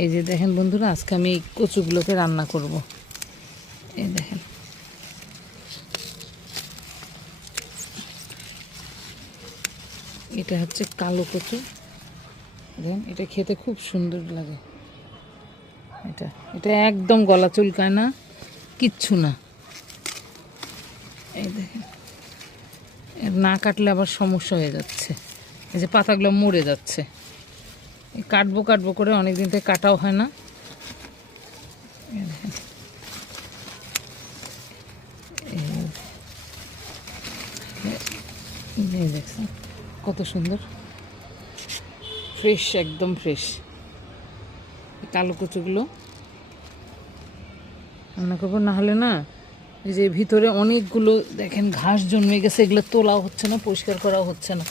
এই যে দেখেন বন্ধুরা, আজকে আমি এই কচুগুলোকে রান্না করব। এই দেখেন, এটা হচ্ছে কালো কচু। দেখেন, এটা খেতে খুব সুন্দর লাগে। এটা এটা একদম গলা চুলকায় না, কিচ্ছু না। এই দেখেন, এর না কাটলে আবার সমস্যা হয়ে যাচ্ছে। এই যে পাতাগুলো মরে যাচ্ছে। কাটবো কাটবো করে অনেক দিন থেকে কাটাও হয় না। এই দেখেন, এই দেখছেন কত সুন্দর, ফ্রেশ, একদম ফ্রেশ। কালো কচুগুলো রান্না করবো, না হলে না এই যে ভিতরে অনেকগুলো দেখেন ঘাস জন্মে গেছে, এগুলো তোলাও হচ্ছে না, পরিষ্কার করাও হচ্ছে না।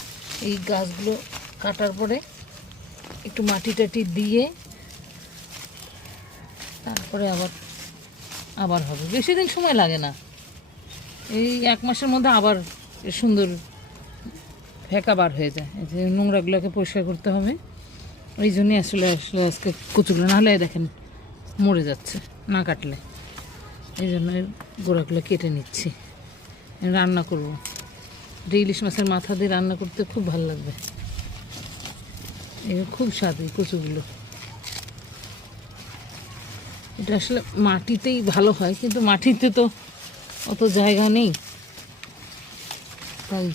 এই গাছগুলো কাটার পরে একটু মাটি টাটি দিয়ে তারপরে আবার আবার হবে। বেশি দিন সময় লাগে না, এই 1 মাসের মধ্যে আবার সুন্দর ফেঁকা বার হয়ে যায়। এই যে নোংরাগুলোকে পরিষ্কার করতে হবে, এই জন্যই আসলে আসলে আজকে কচুগুলো, নাহলে দেখেন মরে যাচ্ছে না কাটলে। এই জন্য গোড়াগুলো কেটে নিচ্ছি, রান্না করব। ইলিশ মাছের মাথা দিয়ে রান্না করতে খুব ভালো লাগবে। এগুলো খুব স্বাদ এই কচুগুলো। এটা আসলে মাটিতেই ভালো হয়, কিন্তু মাটিতে তো অত জায়গা নেই, তাই